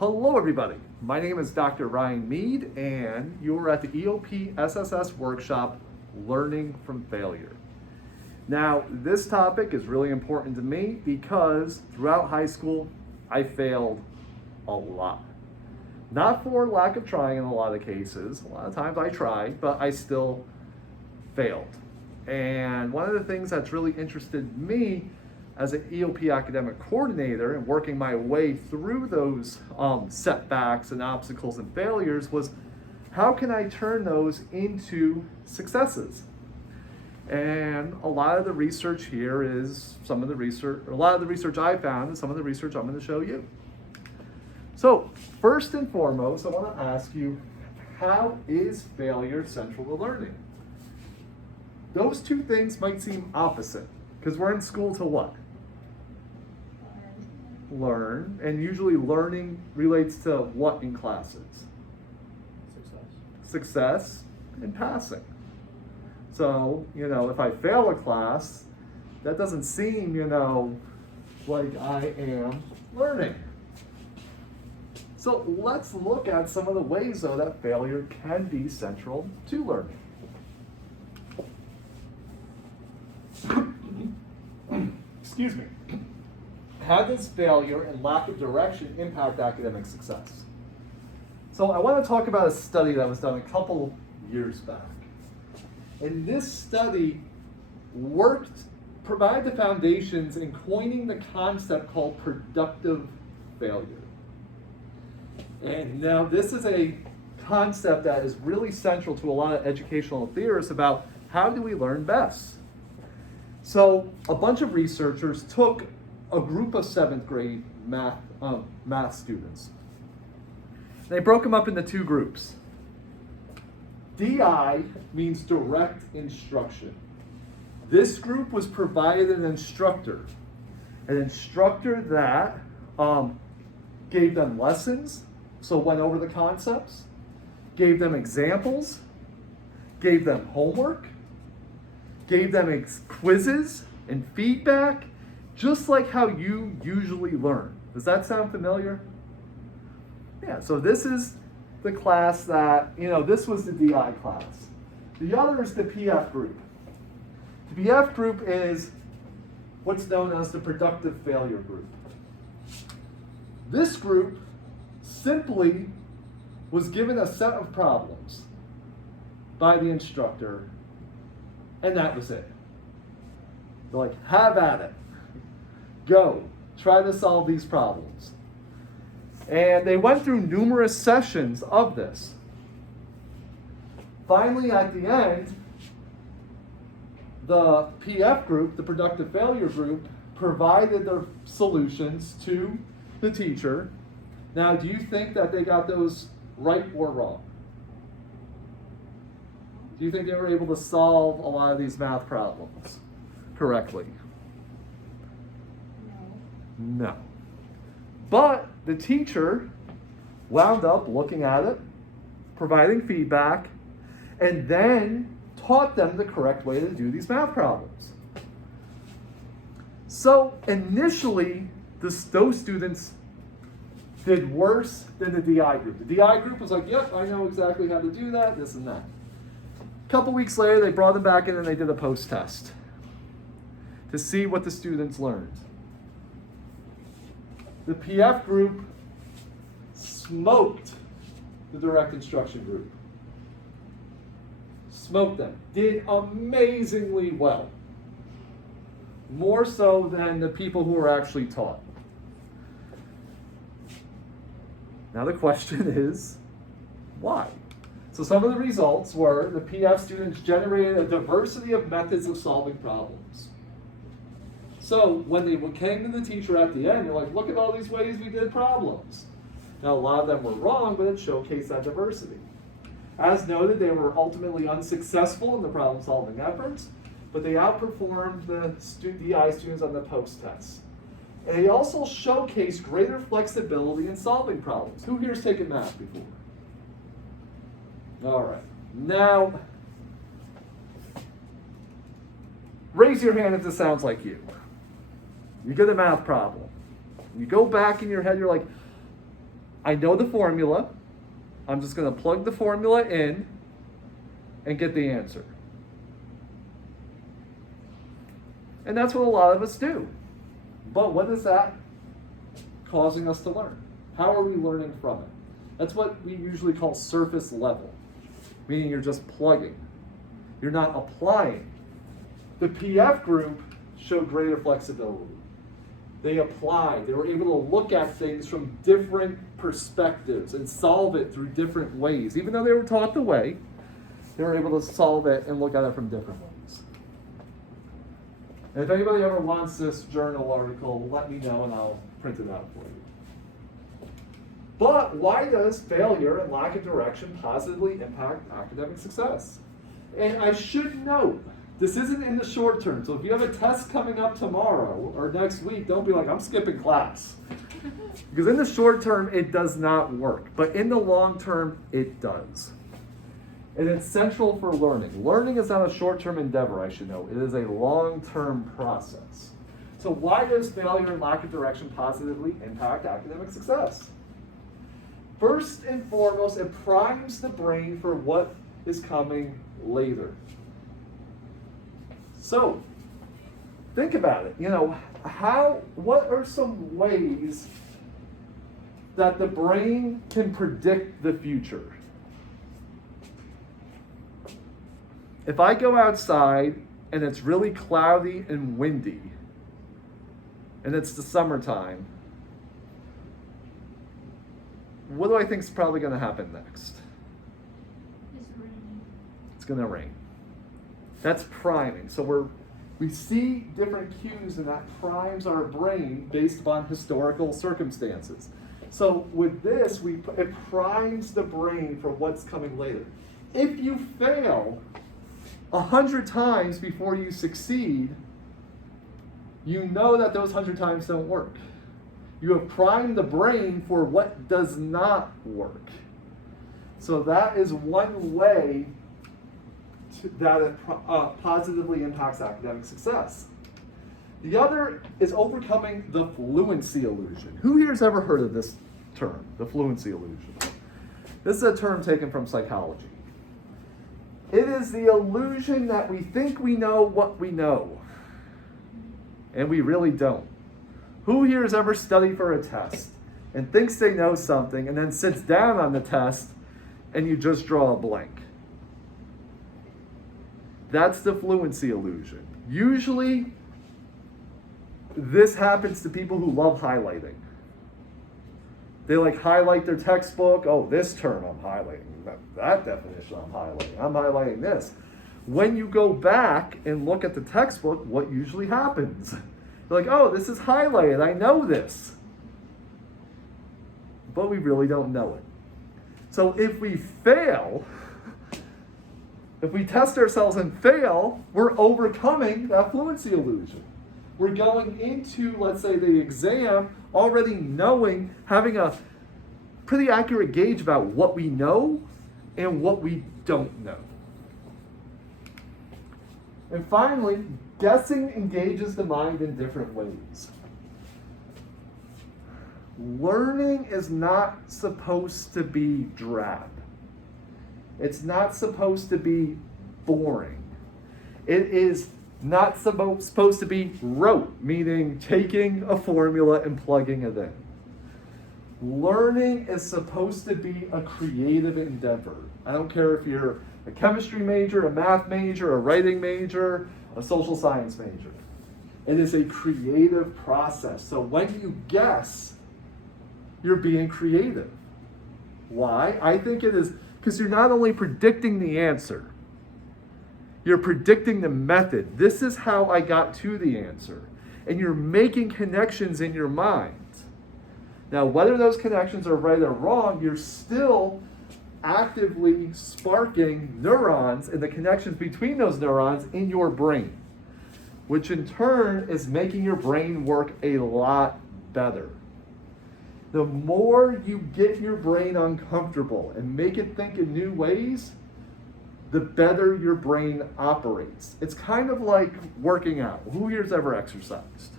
Hello everybody, my name is Dr. Ryan Mead and you're at the EOP SSS workshop, Learning from Failure. Now, this topic is really important to me because throughout high school, I failed a lot. Not for lack of trying in a lot of cases, a lot of times I tried, but I still failed. And one of the things that's really interested me as an EOP academic coordinator and working my way through those setbacks and obstacles and failures was how can I turn those into successes? And a lot of the research here is a lot of the research I found is some of the research I'm going to show you. So first and foremost, I want to ask you, how is failure central to learning? Those two things might seem opposite because we're in school to what? Learn, and usually learning relates to what in classes? Success and passing. So, if I fail a class, that doesn't seem, like I am learning. So let's look at some of the ways, though, that failure can be central to learning. Excuse me. How does failure and lack of direction impact academic success? So I want to talk about a study that was done a couple years back. And this study provided the foundations in coining the concept called productive failure. And now this is a concept that is really central to a lot of educational theorists about how do we learn best. So a bunch of researchers took a group of 7th grade math students. They broke them up into two groups. DI means direct instruction. This group was provided an instructor that gave them lessons, so went over the concepts, gave them examples, gave them homework, gave them quizzes and feedback, just like how you usually learn. Does that sound familiar? Yeah, so this is the class that, this was the DI class. The other is the PF group. The PF group is what's known as the productive failure group. This group simply was given a set of problems by the instructor, and that was it. They're like, have at it. Go, try to solve these problems. And they went through numerous sessions of this. Finally, at the end, the PF group, the productive failure group, provided their solutions to the teacher. Now, do you think that they got those right or wrong? Do you think they were able to solve a lot of these math problems correctly? No. But the teacher wound up looking at it, providing feedback, and then taught them the correct way to do these math problems. So initially, those students did worse than the DI group. The DI group was like, yep, I know exactly how to do that, this and that. A couple weeks later, they brought them back in and they did a post-test to see what the students learned. The PF group smoked the direct instruction group. Smoked them. Did amazingly well. More so than the people who were actually taught. Now the question is, why? So some of the results were the PF students generated a diversity of methods of solving problems. So when they came to the teacher at the end, you're like, look at all these ways we did problems. Now a lot of them were wrong, but it showcased that diversity. As noted, they were ultimately unsuccessful in the problem-solving efforts, but they outperformed the DI students on the post-test. And they also showcased greater flexibility in solving problems. Who here's taken math before? All right. Now, raise your hand if this sounds like you. You get a math problem. You go back in your head, you're like, I know the formula. I'm just going to plug the formula in and get the answer. And that's what a lot of us do. But what is that causing us to learn? How are we learning from it? That's what we usually call surface level, meaning you're just plugging. You're not applying. The PF group showed greater flexibility. They applied. They were able to look at things from different perspectives and solve it through different ways. Even though they were taught the way, they were able to solve it and look at it from different ways. And if anybody ever wants this journal article, let me know and I'll print it out for you. But why does failure and lack of direction positively impact academic success? And I should note, this isn't in the short term. So if you have a test coming up tomorrow or next week, don't be like, I'm skipping class. Because in the short term, it does not work. But in the long term, it does. And it's central for learning. Learning is not a short-term endeavor, I should know. It is a long-term process. So why does failure and lack of direction positively impact academic success? First and foremost, it primes the brain for what is coming later. So, think about it. What are some ways that the brain can predict the future? If I go outside and it's really cloudy and windy, and it's the summertime, what do I think is probably going to happen next? It's going to rain. That's priming. So we see different cues, and that primes our brain based upon historical circumstances. So with this, it primes the brain for what's coming later. If you fail 100 times before you succeed, you know that those 100 times don't work. You have primed the brain for what does not work. So that is one way that it positively impacts academic success. The other is overcoming the fluency illusion. Who here has ever heard of this term, the fluency illusion? This is a term taken from psychology. It is the illusion that we think we know what we know, and we really don't. Who here has ever studied for a test and thinks they know something and then sits down on the test and you just draw a blank? That's the fluency illusion. Usually, this happens to people who love highlighting. They highlight their textbook. Oh, this term I'm highlighting. That definition I'm highlighting. I'm highlighting this. When you go back and look at the textbook, what usually happens? You're like, oh, this is highlighted. I know this. But we really don't know it. So if we fail, if we test ourselves and fail, we're overcoming that fluency illusion. We're going into, let's say, the exam already knowing, having a pretty accurate gauge about what we know and what we don't know. And finally, guessing engages the mind in different ways. Learning is not supposed to be drab. It's not supposed to be boring. It is not supposed to be rote, meaning taking a formula and plugging it in. Learning is supposed to be a creative endeavor. I don't care if you're a chemistry major, a math major, a writing major, a social science major. It is a creative process. So when you guess, you're being creative. Why? I think it is because you're not only predicting the answer, you're predicting the method. This is how I got to the answer. And you're making connections in your mind. Now, whether those connections are right or wrong, you're still actively sparking neurons and the connections between those neurons in your brain, which in turn is making your brain work a lot better. The more you get your brain uncomfortable and make it think in new ways, the better your brain operates. It's kind of like working out. Who here's ever exercised?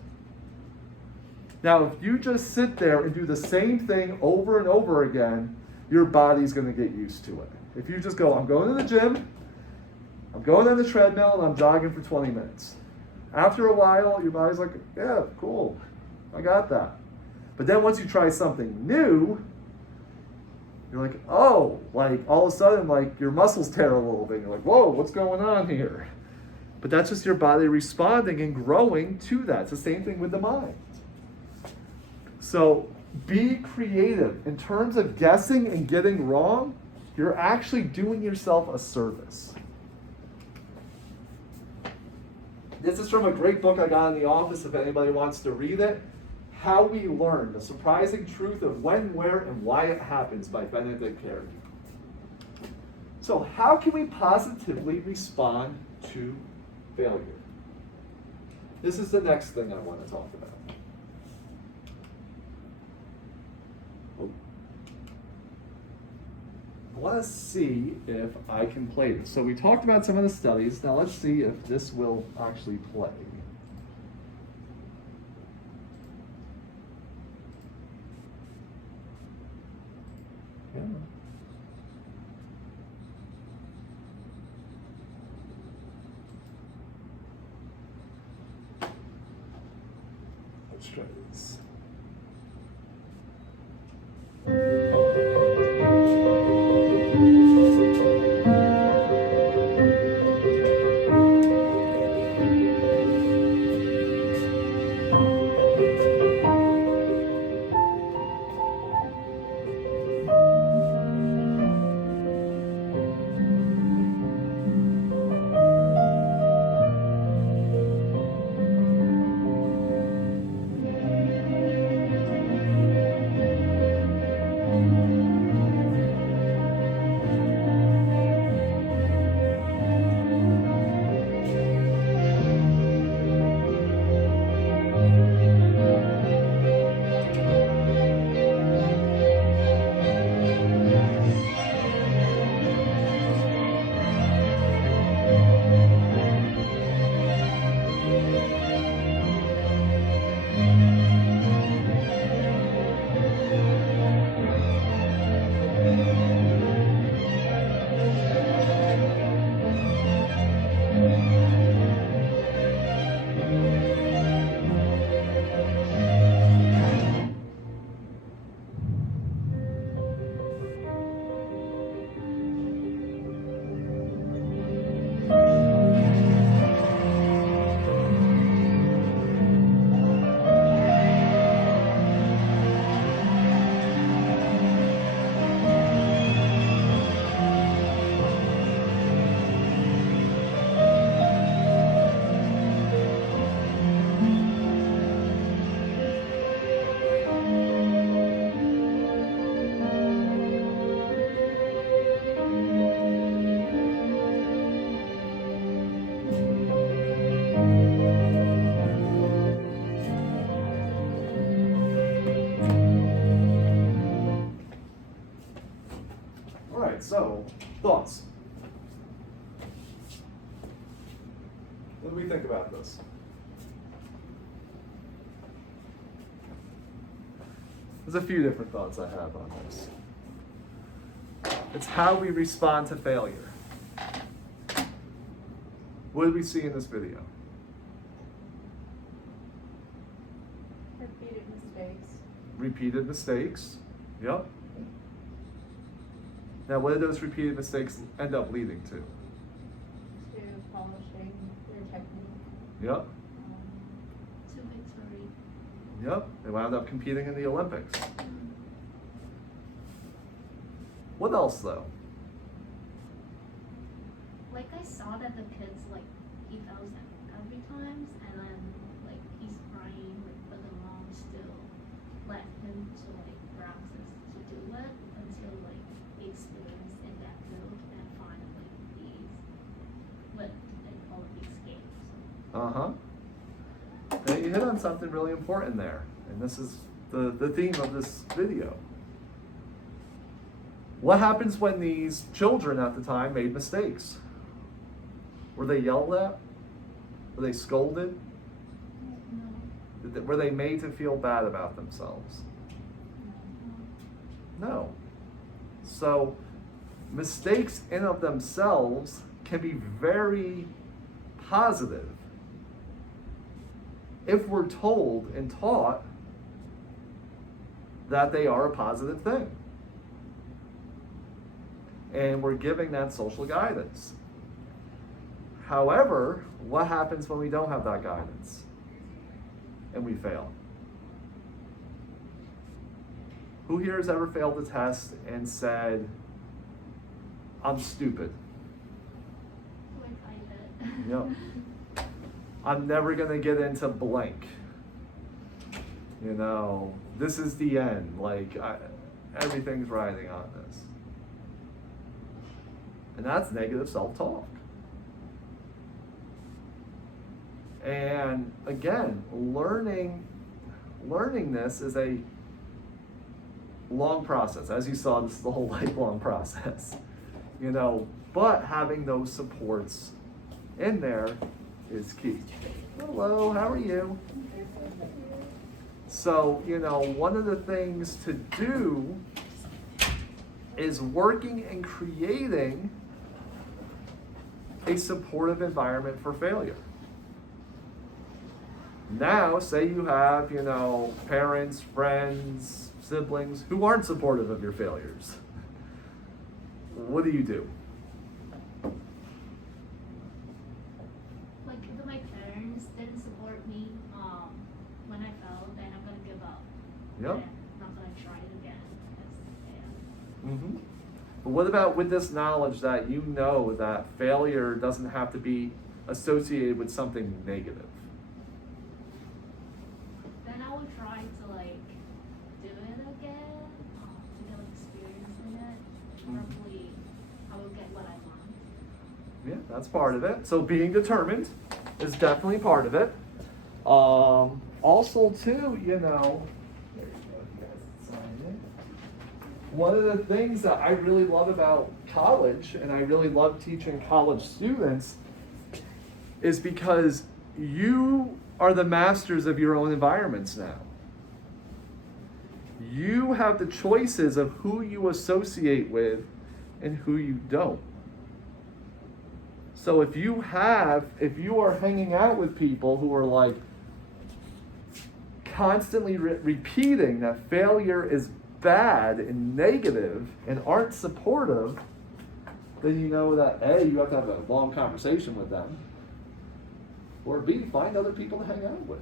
Now, if you just sit there and do the same thing over and over again, your body's going to get used to it. If you just go, I'm going to the gym, I'm going on the treadmill, and I'm jogging for 20 minutes. After a while, your body's like, yeah, cool, I got that. But then once you try something new, you're like, oh, like all of a sudden, like your muscles tear a little bit. You're like, whoa, what's going on here? But that's just your body responding and growing to that. It's the same thing with the mind. So be creative. In terms of guessing and getting wrong, you're actually doing yourself a service. This is from a great book I got in the office if anybody wants to read it. How We Learn, The Surprising Truth of When, Where, and Why It Happens by Benedict Carey. So how can we positively respond to failure? This is the next thing I want to talk about. I want to see if I can play this. So we talked about some of the studies. Now let's see if this will actually play. Yeah. Let's try this. So, thoughts? What do we think about this? There's a few different thoughts I have on this. It's how we respond to failure. What did we see in this video? Repeated mistakes. Repeated mistakes. Yep. Now, what did those repeated mistakes end up leading to? To polishing their technique. Yep. To victory. Yep. They wound up competing in the Olympics. What else, though? Like I saw that the kids he fell every times and then he's crying but the mom still let him to practice to do it until he experienced in that field and finally he's with in Olympics games. Now you hit on something really important there, and this is the theme of this video. What happens when these children at the time made mistakes? Were they yelled at? Were they scolded? No. Did were they made to feel bad about themselves? No. So mistakes in of themselves can be very positive if we're told and taught that they are a positive thing. And we're giving that social guidance. However, what happens when we don't have that guidance and we fail? Who here has ever failed a test and said, I'm stupid? Like I did. Yep. I'm never going to get into blank. You know, this is the end. Like, everything's riding on this. And that's negative self-talk. And again, learning this is a long process. As you saw, this is the whole lifelong process. You know, but having those supports in there is key. Hello, how are you? So, you know, one of the things to do is working and creating a supportive environment for failure. Now, say you have, you know, parents, friends, siblings who aren't supportive of your failures. What do you do? Like if my parents didn't support me when I fell, then I'm gonna give up. Yep. And I'm not gonna try it again. Mm-hmm. But what about with this knowledge that you know that failure doesn't have to be associated with something negative? Then I will try to like do it again to get like experience in it. Mhm. Hopefully, I will get what I want. Yeah, that's part of it. So being determined is definitely part of it. Also, too, you know, there you go, you guys sign it. One of the things that I really love about college, and I really love teaching college students, is because you are the masters of your own environments now. You have the choices of who you associate with and who you don't. So if you are hanging out with people who are like constantly repeating that failure is bad and negative and aren't supportive, then you know that A, you have to have a long conversation with them, or B, find other people to hang out with.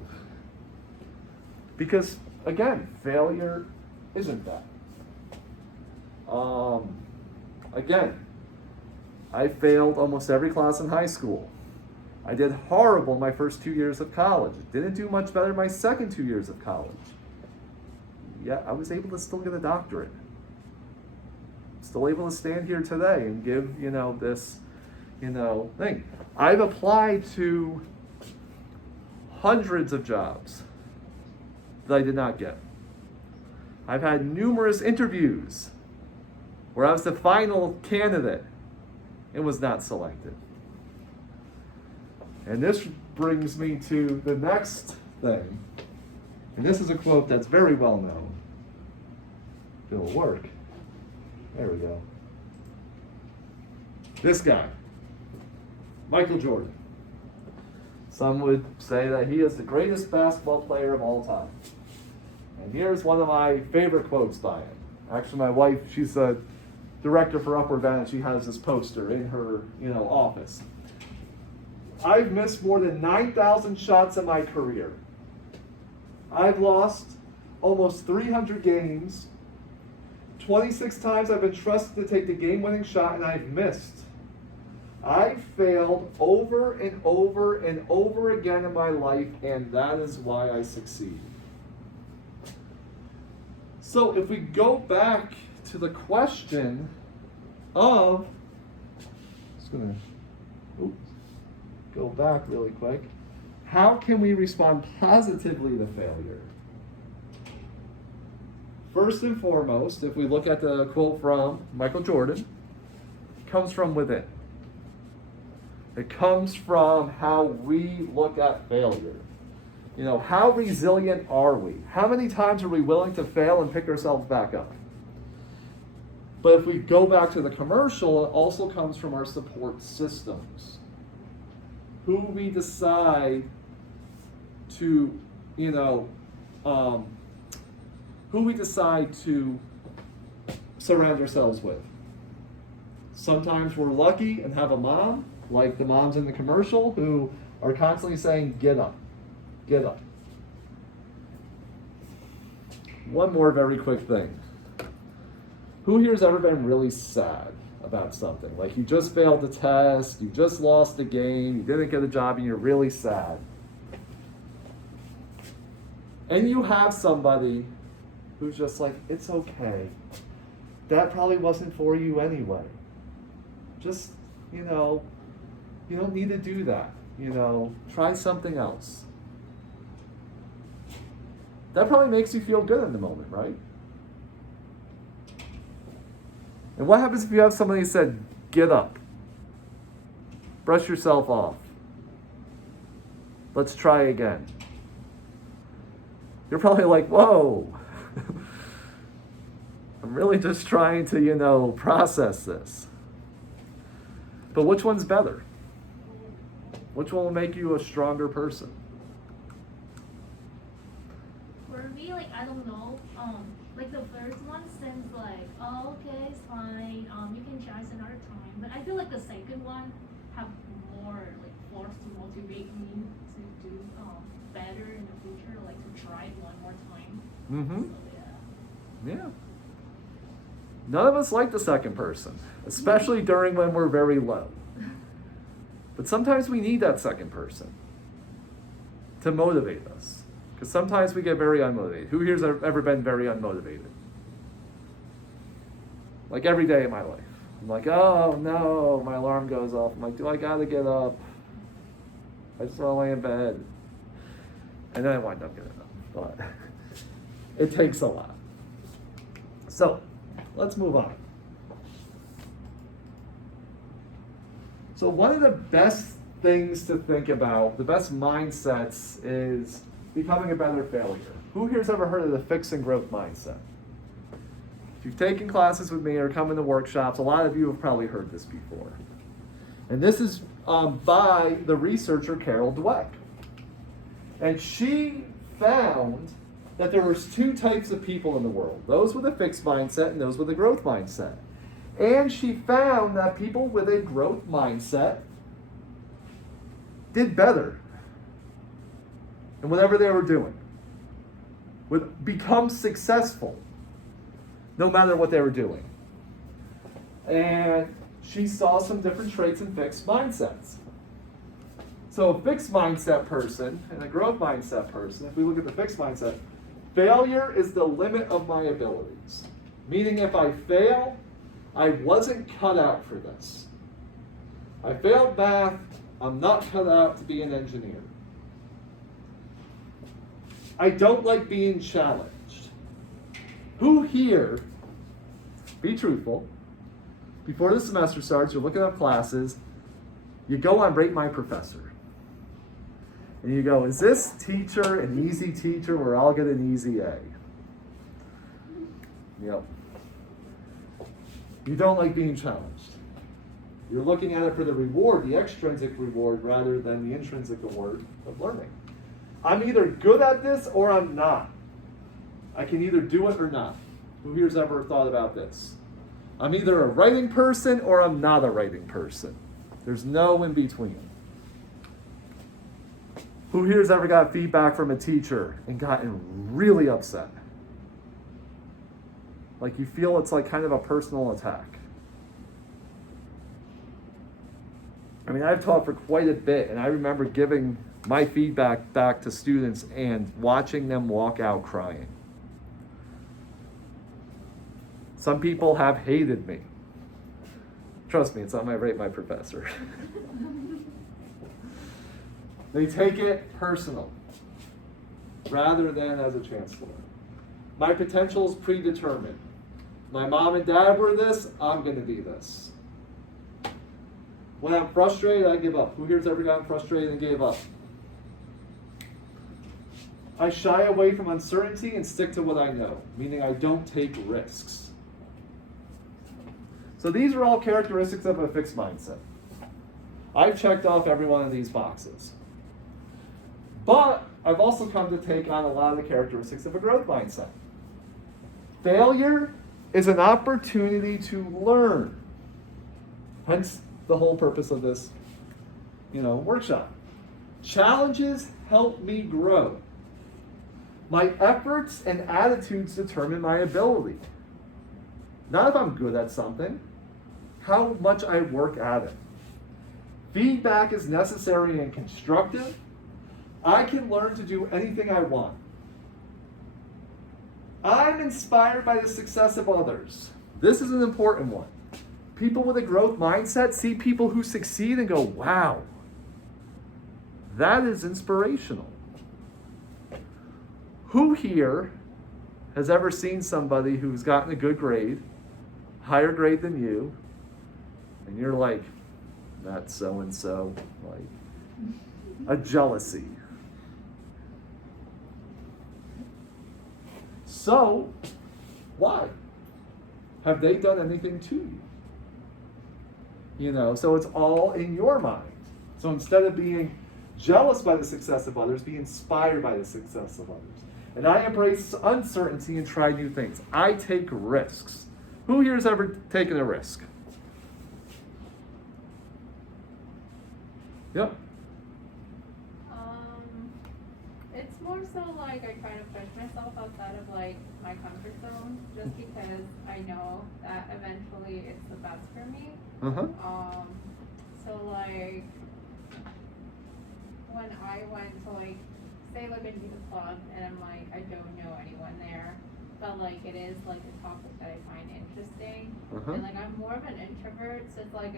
Because again, failure isn't that. Again, I failed almost every class in high school. I did horrible my first 2 years of college. Didn't do much better my second 2 years of college. Yet I was able to still get a doctorate. Still able to stand here today and give, you know, this, you know, thing. I've applied to hundreds of jobs that I did not get. I've had numerous interviews where I was the final candidate and was not selected. And this brings me to the next thing. And this is a quote that's very well known. If it'll work. There we go. This guy, Michael Jordan. Some would say that he is the greatest basketball player of all time. And here's one of my favorite quotes by him. Actually, my wife, she's a director for Upward Bound, and she has this poster in her, you know, office. I've missed more than 9,000 shots in my career. I've lost almost 300 games. 26 times I've been trusted to take the game-winning shot, and I've missed. I've failed over and over and over again in my life, and that is why I succeed. So if we go back to the question of, just gonna go back really quick. How can we respond positively to failure? First and foremost, if we look at the quote from Michael Jordan, it comes from within. It comes from how we look at failure. You know, how resilient are we? How many times are we willing to fail and pick ourselves back up? But if we go back to the commercial, it also comes from our support systems. Who we decide to, who we decide to surround ourselves with. Sometimes we're lucky and have a mom, like the moms in the commercial, who are constantly saying, get up, get up. One more very quick thing. Who here has ever been really sad about something? Like you just failed the test, you just lost the game, you didn't get a job, and you're really sad. And you have somebody who's just like, it's okay. That probably wasn't for you anyway. Just, you don't need to do that. Try something else. That probably makes you feel good in the moment, right? And what happens if you have somebody who said, get up, brush yourself off, let's try again? You're probably like, whoa, I'm really just trying to, process this. But which one's better? Which one will make you a stronger person? For me, I don't know. The first one seems like, oh, okay, it's fine. You can try another time. But I feel like the second one have more force to motivate me to do better in the future, to try it one more time. Mm-hmm. So Yeah. None of us like the second person, especially during when we're very low. But sometimes we need that second person to motivate us. Because sometimes we get very unmotivated. Who here's ever been very unmotivated? Like every day of my life. I'm like, oh no, my alarm goes off. I'm like, do I gotta get up? I just wanna lay in bed. And then I wind up getting up. But it takes a lot. So, let's move on. So one of the best things to think about, the best mindsets, is becoming a better failure. Who here's ever heard of the fix and growth mindset? If you've taken classes with me or come into workshops, a lot of you have probably heard this before. And this is by the researcher Carol Dweck. And she found that there was two types of people in the world, those with a fixed mindset and those with a growth mindset. And she found that people with a growth mindset did better in whatever they were doing, would become successful no matter what they were doing. And she saw some different traits in fixed mindsets. So a fixed mindset person and a growth mindset person, if we look at the fixed mindset, failure is the limit of my abilities. Meaning if I fail, I wasn't cut out for this. I failed math, I'm not cut out to be an engineer. I don't like being challenged. Who here, be truthful, before the semester starts, you're looking up classes, you go on Rate My Professor. And you go, is this teacher an easy teacher where I'll get an easy A? Yep. You don't like being challenged. You're looking at it for the reward, the extrinsic reward, rather than the intrinsic reward of learning. I'm either good at this or I'm not. I can either do it or not. Who here's ever thought about this? I'm either a writing person or I'm not a writing person. There's no in between. Who here's ever got feedback from a teacher and gotten really upset? Like you feel it's like kind of a personal attack. I mean, I've taught for quite a bit, and I remember giving my feedback back to students and watching them walk out crying. Some people have hated me. Trust me, it's on my Rate My Professor. They take it personal rather than as a chance to learn. My potential is predetermined. My mom and dad were this, I'm going to be this. When I'm frustrated, I give up. Who here's ever gotten frustrated and gave up? I shy away from uncertainty and stick to what I know, meaning I don't take risks. So these are all characteristics of a fixed mindset. I've checked off every one of these boxes. But I've also come to take on a lot of the characteristics of a growth mindset. Failure is an opportunity to learn. Hence the whole purpose of this, workshop. Challenges help me grow. My efforts and attitudes determine my ability. Not if I'm good at something, how much I work at it. Feedback is necessary and constructive. I can learn to do anything I want. I'm inspired by the success of others. This is an important one. People with a growth mindset see people who succeed and go, wow, that is inspirational. Who here has ever seen somebody who's gotten a good grade, higher grade than you, and you're like, that's so-and-so, like a jealousy. So, why? Have they done anything to you? So it's all in your mind. So instead of being jealous by the success of others, be inspired by the success of others. And I embrace uncertainty and try new things. I take risks. Who here has ever taken a risk? Yep. It's more so like I try to push myself outside of like my comfort zone, just because I know that eventually it's the best for me. So like when I went to like say like into the club and I'm like I don't know anyone there, but like it is like a topic that I find interesting, and like I'm more of an introvert, so it's like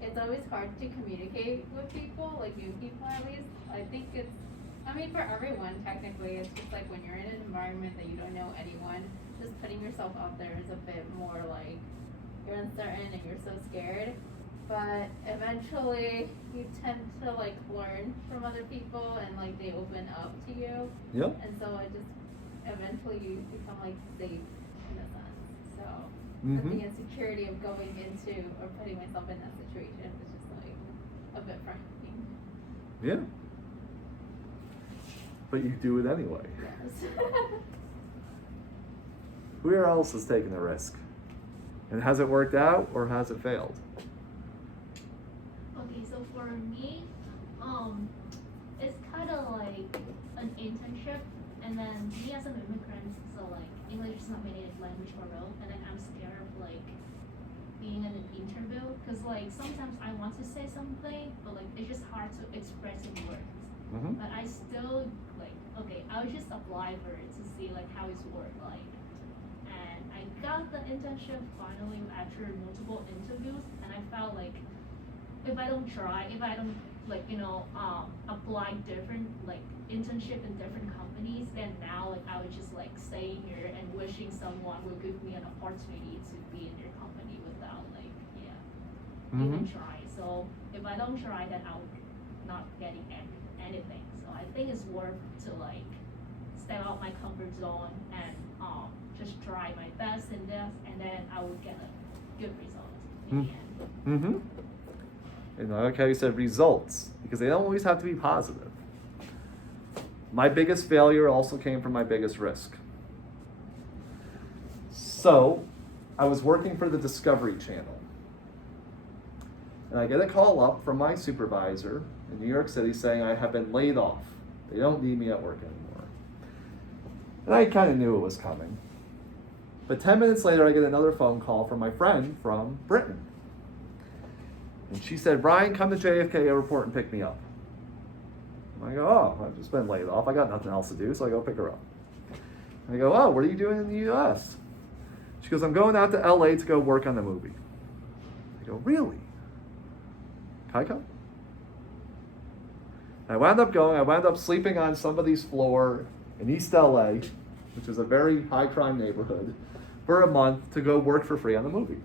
it's always hard to communicate with people, like new people at least. I think for everyone technically, it's just like when you're in an environment that you don't know anyone, just putting yourself out there is a bit more like you're uncertain and you're so scared. But eventually you tend to like learn from other people and like they open up to you. Yep. And so eventually you become like safe in a sense. So the insecurity of going into or putting myself in that situation is just like a bit frightening. Yeah. But you do it anyway. Yes. Who else has taken a risk? And has it worked out or has it failed? Okay, so for me, it's kind of like an internship, and then me as an immigrant, so like English is not my native language for real, and then I'm scared of like being in an interview, because like sometimes I want to say something, but like it's just hard to express in words. But I still like, okay, I'll just apply for it to see like how it's work like. And I got the internship finally after multiple interviews, and I felt like if I don't try, if I don't like, apply different like internship in different companies, then now like I would just like stay here and wishing someone would give me an opportunity to be in their company without like, even try. So if I don't try, then I'll not getting anything. So I think it's worth to like step out my comfort zone and just try my best in this, and then I will get a good result in the end. And I like how you said results, because they don't always have to be positive. My biggest failure also came from my biggest risk. So, I was working for the Discovery Channel. And I get a call up from my supervisor in New York City saying I have been laid off. They don't need me at work anymore. And I kind of knew it was coming. But 10 minutes later, I get another phone call from my friend from Britain. And she said, Brian, come to JFK Airport and pick me up. And I go, oh, I've just been laid off. I got nothing else to do, so I go pick her up. And I go, oh, what are you doing in the U.S.? She goes, I'm going out to L.A. to go work on the movie. I go, really? Can I come? And I wound up going. I wound up sleeping on somebody's floor in East L.A., which is a very high-crime neighborhood, for a month to go work for free on the movie.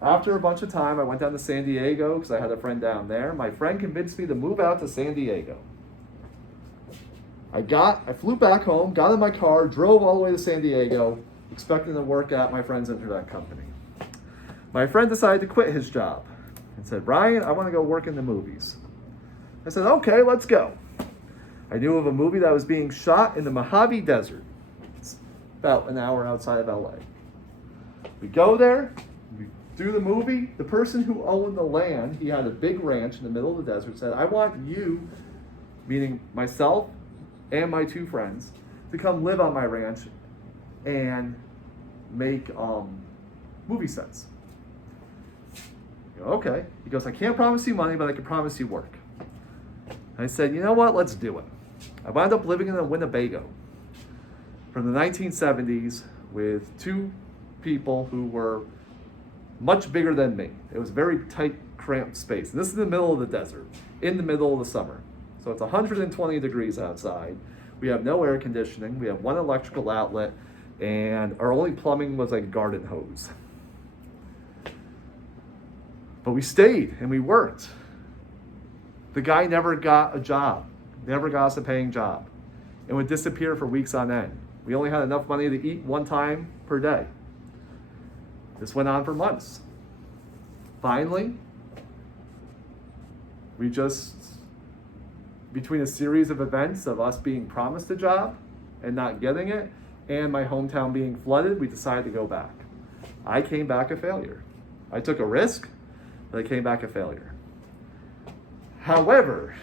After a bunch of time, I went down to San Diego because I had a friend down there. My friend convinced me to move out to San Diego. I flew back home, got in my car, drove all the way to San Diego, expecting to work at my friend's internet company. My friend decided to quit his job and said, Ryan, I want to go work in the movies. I said, okay, let's go. I knew of a movie that was being shot in the Mojave Desert. It's about an hour outside of LA. We go there, we do the movie. The person who owned the land, he had a big ranch in the middle of the desert, said, I want you, meaning myself and my two friends, to come live on my ranch and make movie sets. I go, okay. He goes, I can't promise you money, but I can promise you work. I said, you know what, let's do it. I wound up living in a Winnebago from the 1970s with two people who were much bigger than me. It was a very tight, cramped space. And this is in the middle of the desert, in the middle of the summer. So it's 120 degrees outside. We have no air conditioning. We have one electrical outlet, and our only plumbing was like a garden hose. But we stayed and we worked. The guy never got a job, never got us a paying job, and would disappear for weeks on end. We only had enough money to eat one time per day. This went on for months. Finally, we just, between a series of events of us being promised a job and not getting it, and my hometown being flooded, we decided to go back. I came back a failure. I took a risk, but I came back a failure. However,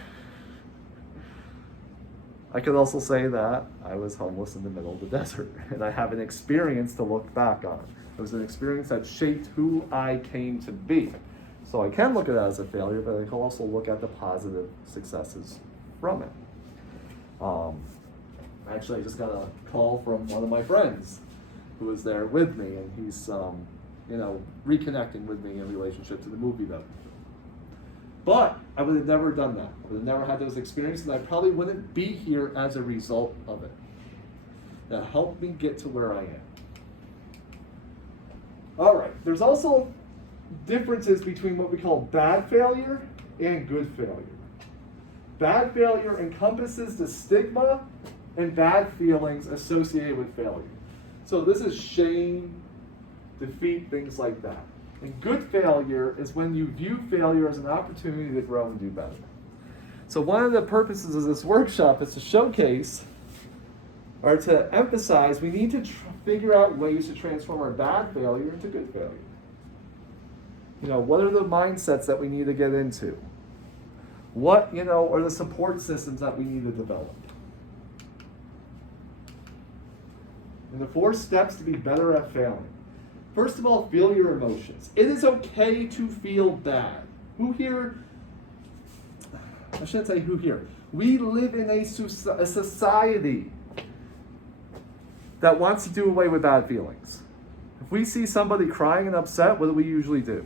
I could also say that I was homeless in the middle of the desert, and I have an experience to look back on. It was an experience that shaped who I came to be. So I can look at it as a failure, but I can also look at the positive successes from it. Actually, I just got a call from one of my friends who was there with me, and he's, reconnecting with me in relationship to the movie that we did. But I would have never done that. I would have never had those experiences, and I probably wouldn't be here as a result of it. That helped me get to where I am. All right, there's also differences between what we call bad failure and good failure. Bad failure encompasses the stigma and bad feelings associated with failure. So this is shame, defeat, things like that. And good failure is when you view failure as an opportunity to grow and do better. So one of the purposes of this workshop is to showcase or to emphasize we need to figure out ways to transform our bad failure into good failure. What are the mindsets that we need to get into? What, are the support systems that we need to develop? And the 4 steps to be better at failing. First of all, feel your emotions. It is okay to feel bad. Who here? I shouldn't say who here. We live in a society that wants to do away with bad feelings. If we see somebody crying and upset, what do we usually do?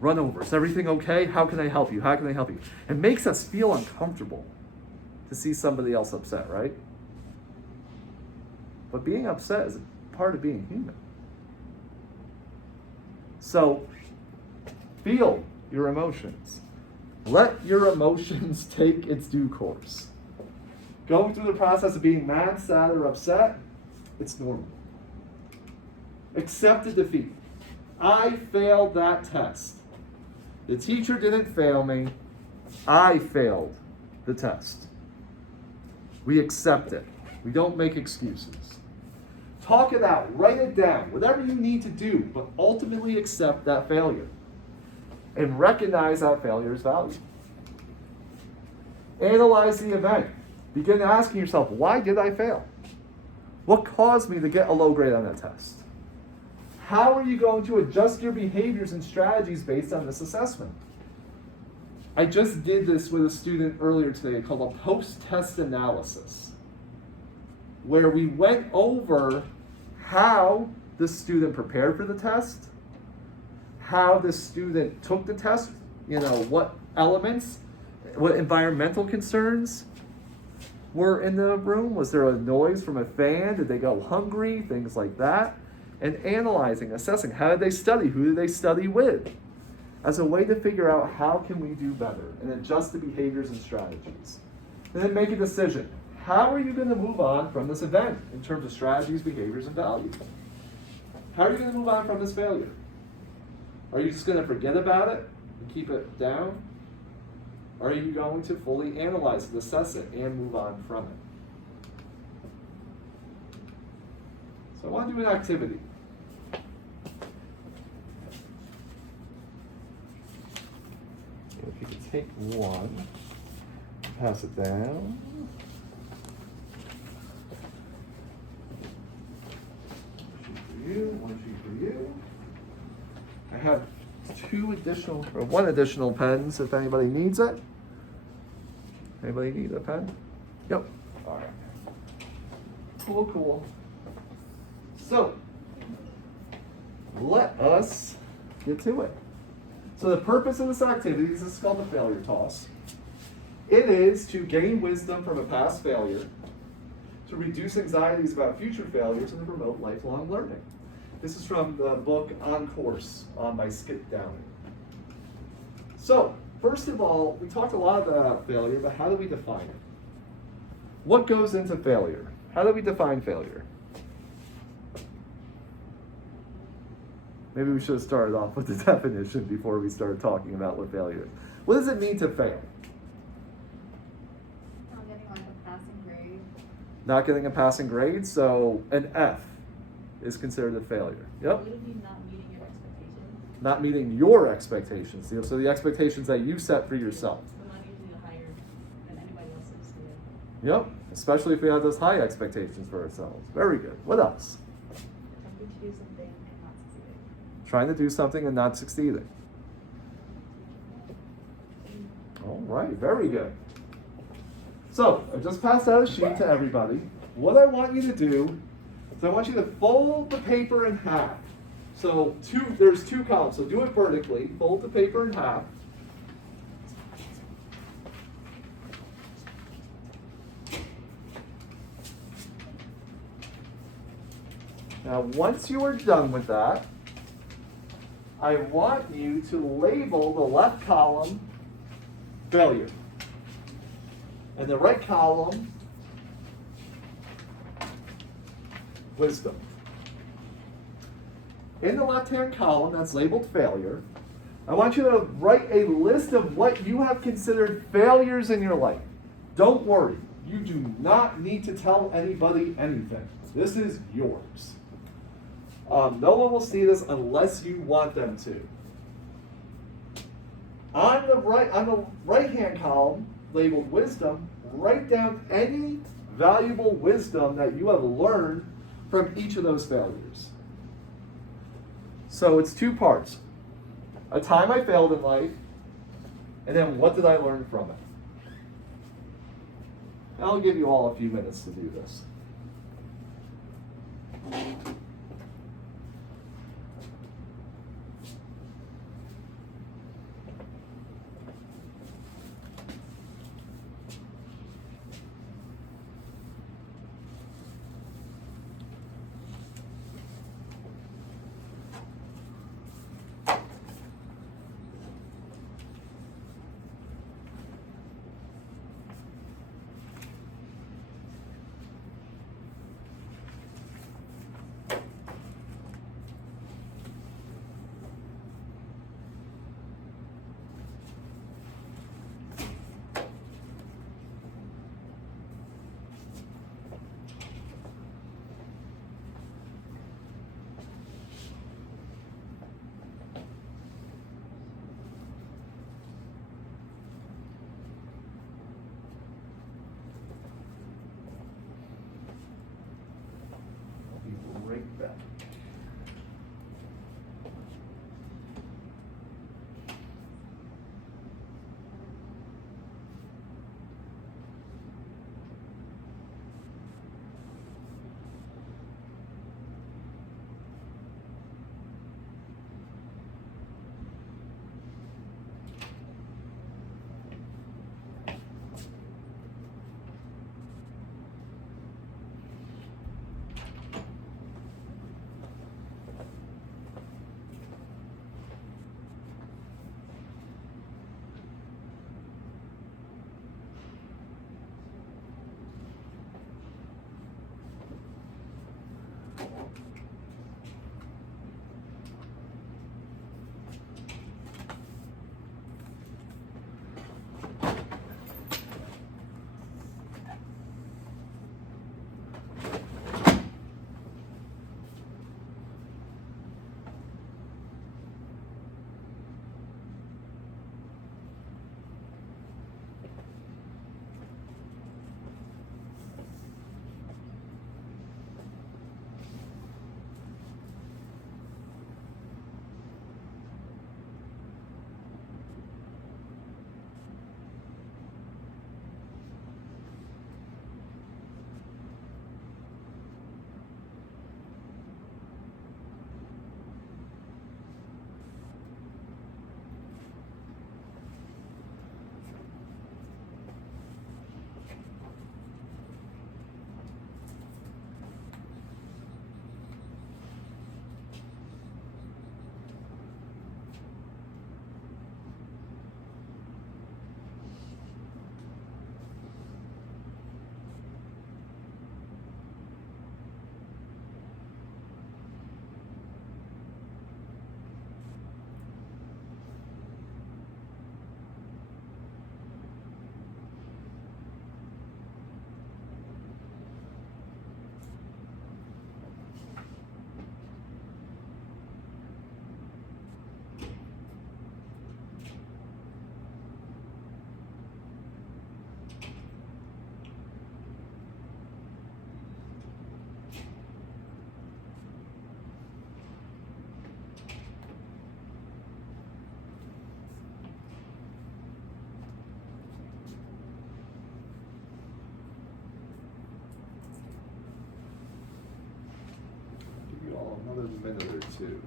Run over. Is everything okay? How can I help you? How can I help you? It makes us feel uncomfortable to see somebody else upset, right? But being upset is part of being human. So, feel your emotions. Let your emotions take its due course. Going through the process of being mad, sad, or upset, it's normal. Accept the defeat. I failed that test. The teacher didn't fail me. I failed the test. We accept it. We don't make excuses. Talk it out. Write it down. Whatever you need to do, but ultimately accept that failure. And recognize that failure is valued. Analyze the event. Begin asking yourself, why did I fail? What caused me to get a low grade on that test? How are you going to adjust your behaviors and strategies based on this assessment? I just did this with a student earlier today called a post-test analysis, where we went over how the student prepared for the test, how the student took the test, what elements, what environmental concerns were in the room. Was there a noise from a fan? Did they go hungry? Things like that. And analyzing, assessing, how did they study? Who did they study with? As a way to figure out how can we do better and adjust the behaviors and strategies. And then make a decision. How are you going to move on from this event in terms of strategies, behaviors, and values? How are you going to move on from this failure? Are you just going to forget about it and keep it down? Or are you going to fully analyze it, assess it, and move on from it? So I want to do an activity. If you could take one, pass it down. One sheet for you. I have one additional pens if anybody needs it. Anybody need a pen? Yep. All right. Cool. So, let us get to it. So the purpose of this activity, this is called the failure toss. It is to gain wisdom from a past failure, to reduce anxieties about future failures, and to promote lifelong learning. This is from the book On Course by Skip Downing. So, first of all, we talked a lot about failure, but how do we define it? What goes into failure? How do we define failure? Maybe we should have started off with the definition before we started talking about what failure is. What does it mean to fail? Not getting like a passing grade. Not getting a passing grade, so an F is considered a failure. Yep. Would it be not meeting your expectations? Not meeting your expectations. So the expectations that you set for yourself. So not usually higher than anybody else's. Yep. Especially if we have those high expectations for ourselves. Very good. What else? Attempting to do something and not succeeding. Trying to do something and not succeeding. All right. Very good. So I just passed out a sheet to everybody. What I want you to do is I want you to fold the paper in half. So there's two columns. So do it vertically. Fold the paper in half. Now, once you are done with that, I want you to label the left column failure and the right column wisdom. In the left-hand column that's labeled failure, I want you to write a list of what you have considered failures in your life. Don't worry, you do not need to tell anybody anything. This is yours. No one will see this unless you want them to. On the right-hand column, labeled wisdom, write down any valuable wisdom that you have learned from each of those failures. So it's two parts. A time I failed in life, and then what did I learn from it? And I'll give you all a few minutes to do this. Right back. another minute or two.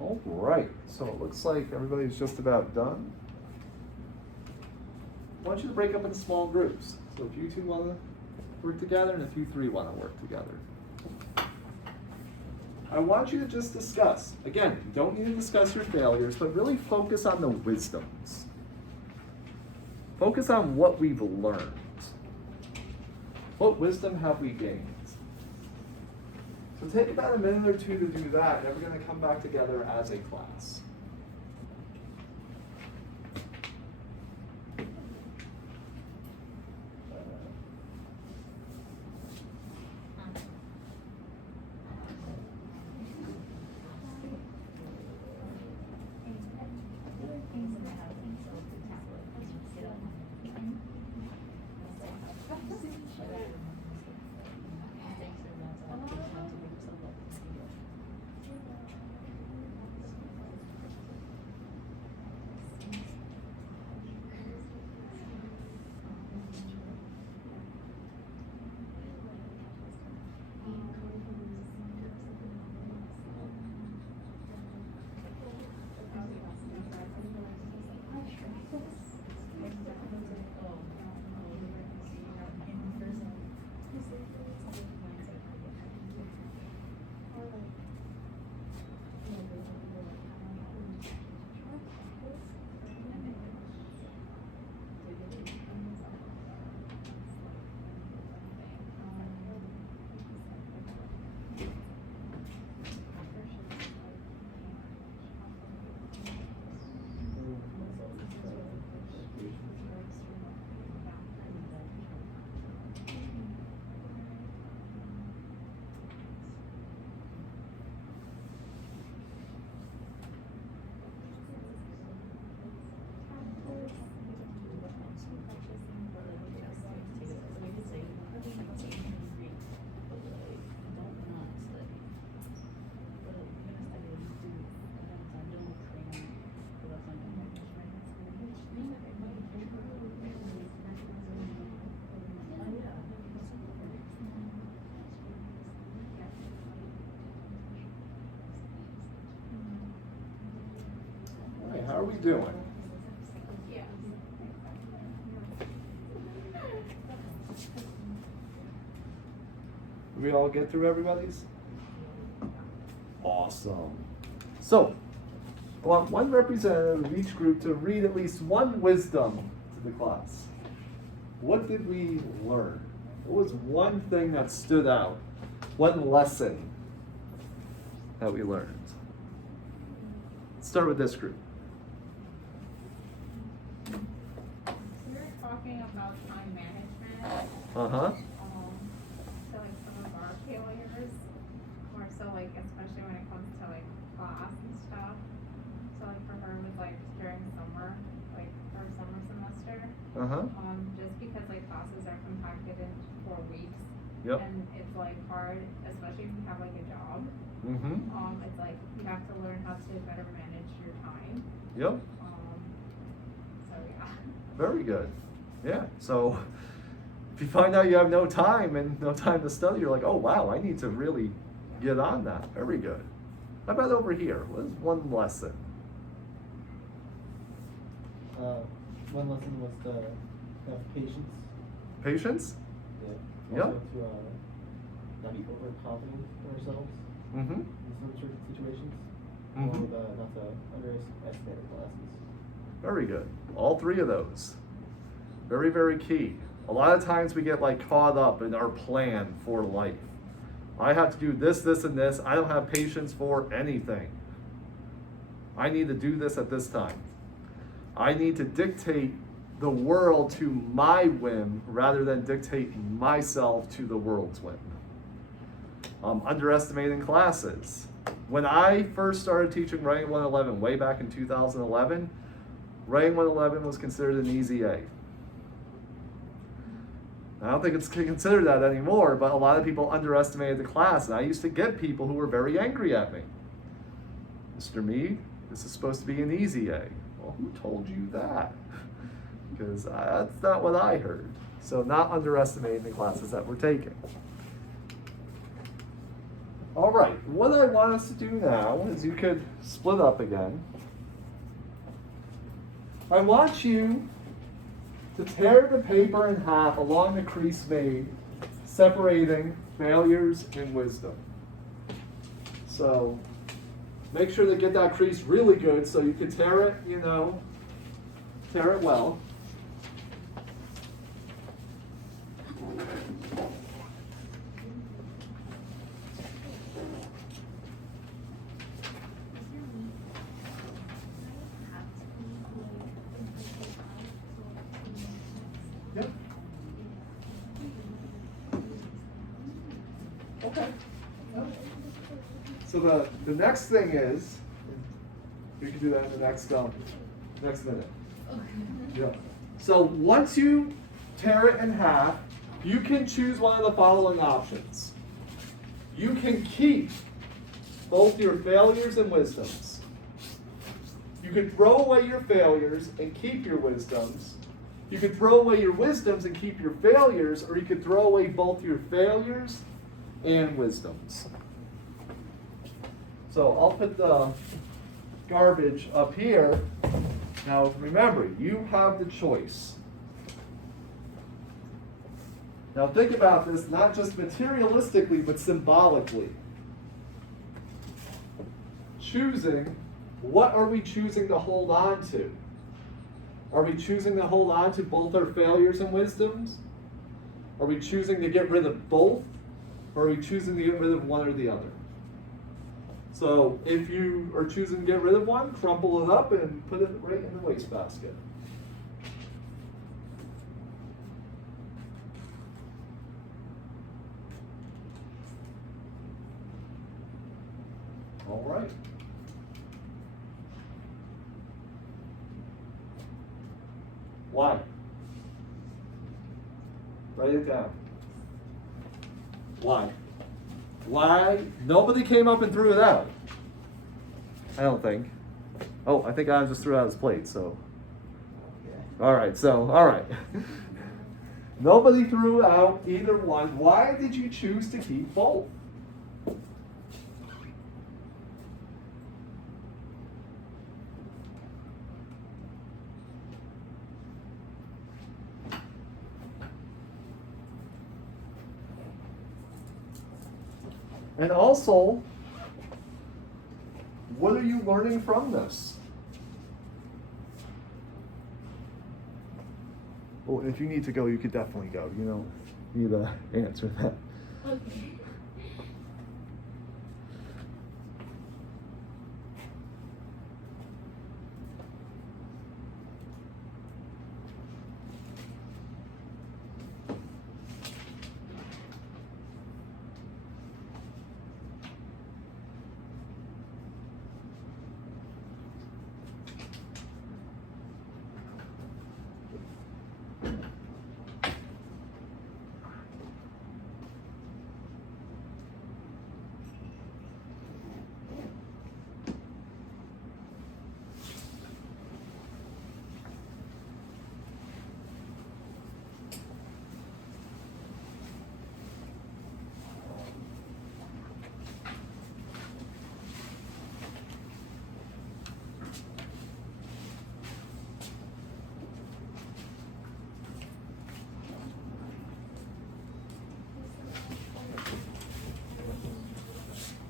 All right, so it looks like everybody's just about done. I want you to break up into small groups. So if you two want to work together and if you three want to work together. I want you to just discuss. Again, you don't need to discuss your failures, but really focus on the wisdoms. Focus on what we've learned. What wisdom have we gained? So take about a minute or two to do that, and then we're going to come back together as a class. How are we doing? Yeah. Did we all get through everybody's? Awesome. So, I want one representative of each group to read at least one wisdom to the class. What did we learn? What was one thing that stood out? One lesson that we learned? Let's start with this group. We were talking about time management. Uh-huh. So like some of our failures, more so like especially when it comes to like class and stuff. So like for her it was like during summer, like her summer semester. Uh-huh. Just because like classes are compacted in 4 weeks. Yep. And it's like hard, especially if you have like a job. Mm-hmm. It's like you have to learn how to better manage your time. Yep. So yeah. Very good. Yeah. So if you find out you have no time and no time to study, you're like, oh wow, I need to really get on that. Very good. How about over here? What is one lesson? One lesson was to have patience. Patience? Yeah. Yep. Also to not be overconfident in ourselves Mm-hmm. in certain situations. Mhm. And not to underestimate our classes. Very good. All three of those. Very, very key. A lot of times we get like caught up in our plan for life. I have to do this, this, and this. I don't have patience for anything. I need to do this at this time. I need to dictate the world to my whim rather than dictate myself to the world's whim. Underestimating classes. When I first started teaching Writing 111 way back in 2011, Writing 111 was considered an easy A. I don't think it's considered that anymore, but a lot of people underestimated the class, and I used to get people who were very angry at me. Mr. Mead, this is supposed to be an easy A. Well, who told you that? Because that's not what I heard. So not underestimating the classes that we're taking. All right, what I want us to do now is you could split up again. I want you to tear the paper in half along the crease made, separating failures and wisdom. So make sure to get that crease really good so you can tear it, tear it well. Yep. Okay. So the next thing is, we can do that in the next minute. Yeah. So once you tear it in half, you can choose one of the following options. You can keep both your failures and wisdoms. You could throw away your failures and keep your wisdoms. You could throw away your wisdoms and keep your failures, or you could throw away both your failures and wisdoms. So I'll put the garbage up here. Now remember, you have the choice. Now think about this, not just materialistically, but symbolically. Choosing, what are we choosing to hold on to? Are we choosing to hold on to both our failures and wisdoms? Are we choosing to get rid of both? Or are we choosing to get rid of one or the other? So if you are choosing to get rid of one, crumple it up and put it right in the wastebasket. All right. Why? Write it down. Why? Why? Nobody came up and threw it out. I don't think. Oh, I think I just threw out his plate, so. All right, Nobody threw out either one. Why did you choose to keep both? And also, what are you learning from this? Well, if you need to go, you could definitely go. You don't need to answer that. Okay.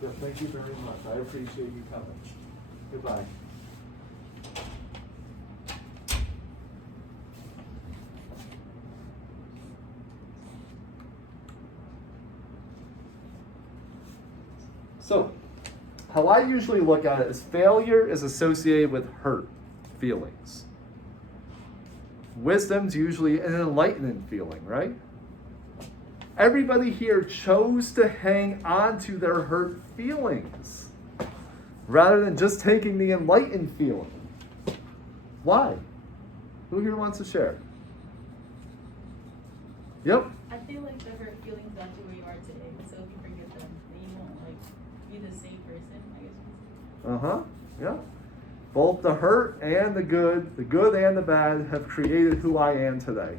Yeah, thank you very much. I appreciate you coming. Goodbye. So, how I usually look at it is failure is associated with hurt feelings. Wisdom's usually an enlightening feeling, right? Everybody here chose to hang on to their hurt feelings rather than just taking the enlightened feeling. Why? Who here wants to share? Yep. I feel like the hurt feelings got you where you are today. So if you forget them, then you won't like be the same person, I guess you could say. Yeah. Both the hurt and the good and the bad have created who I am today.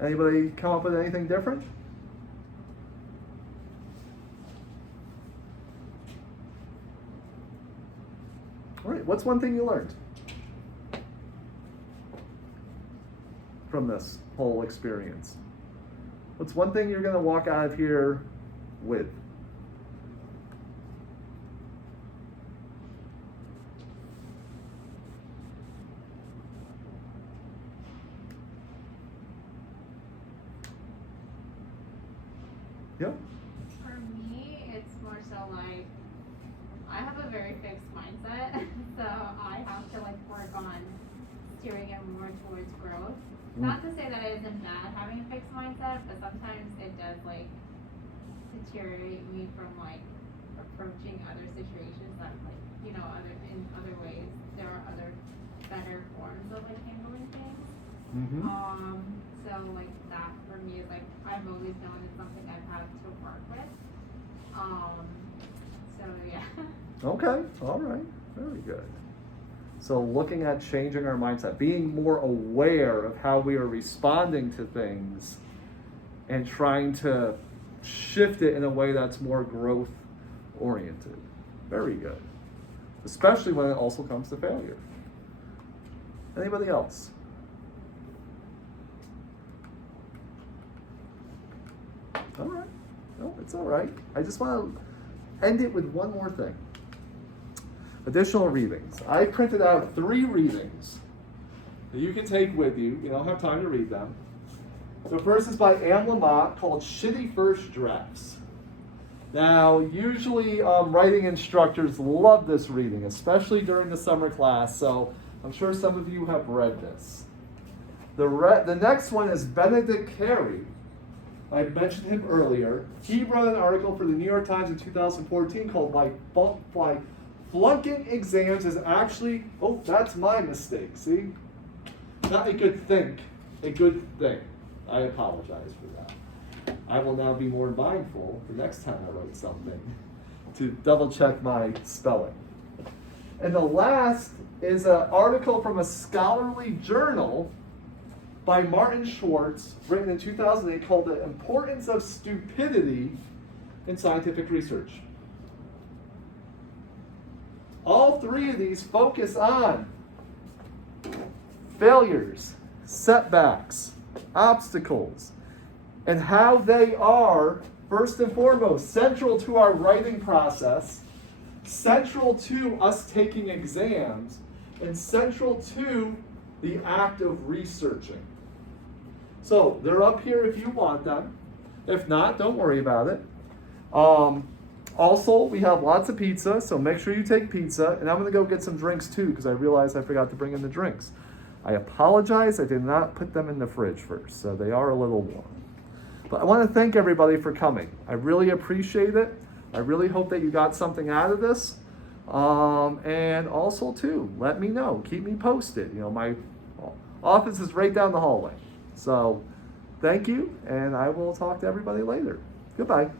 Anybody come up with anything different? All right, what's one thing you learned from this whole experience? What's one thing you're going to walk out of here with? Yep. For me, it's more so like, I have a very fixed mindset, so I have to like work on steering it more towards growth. Not to say that it isn't bad having a fixed mindset, but sometimes it does like deteriorate me from like approaching other situations that like, you know, in other ways, there are other better forms of like handling things. Mm-hmm. So like that for me is like, I've always known it's something I've had to work with. So yeah. Okay, all right, very good. So looking at changing our mindset, being more aware of how we are responding to things and trying to shift it in a way that's more growth oriented. Very good. Especially when it also comes to failure. Anybody else? All right. No, it's all right. I just want to end it with one more thing. Additional readings. I printed out 3 readings that you can take with you. You don't have time to read them. The first is by Anne Lamott called Shitty First Drafts. Now, usually writing instructors love this reading, especially during the summer class, so I'm sure some of you have read this. The next one is Benedict Carey. I mentioned him earlier. He wrote an article for the New York Times in 2014 called Why Flunking Exams is Actually, oh, that's my mistake, see? Not a good thing, a good thing. I apologize for that. I will now be more mindful the next time I write something to double check my spelling. And the last is an article from a scholarly journal by Martin Schwartz, written in 2008, called The Importance of Stupidity in Scientific Research. All 3 of these focus on failures, setbacks, obstacles, and how they are, first and foremost, central to our writing process, central to us taking exams, and central to the act of researching. So they're up here if you want them. If not, don't worry about it. Also, we have lots of pizza, so make sure you take pizza. And I'm going to go get some drinks too, because I realized I forgot to bring in the drinks. I apologize, I did not put them in the fridge first, so they are a little warm. But I want to thank everybody for coming. I really appreciate it. I really hope that you got something out of this. And also too, let me know. Keep me posted. You know, my office is right down the hallway. So thank you, and I will talk to everybody later. Goodbye.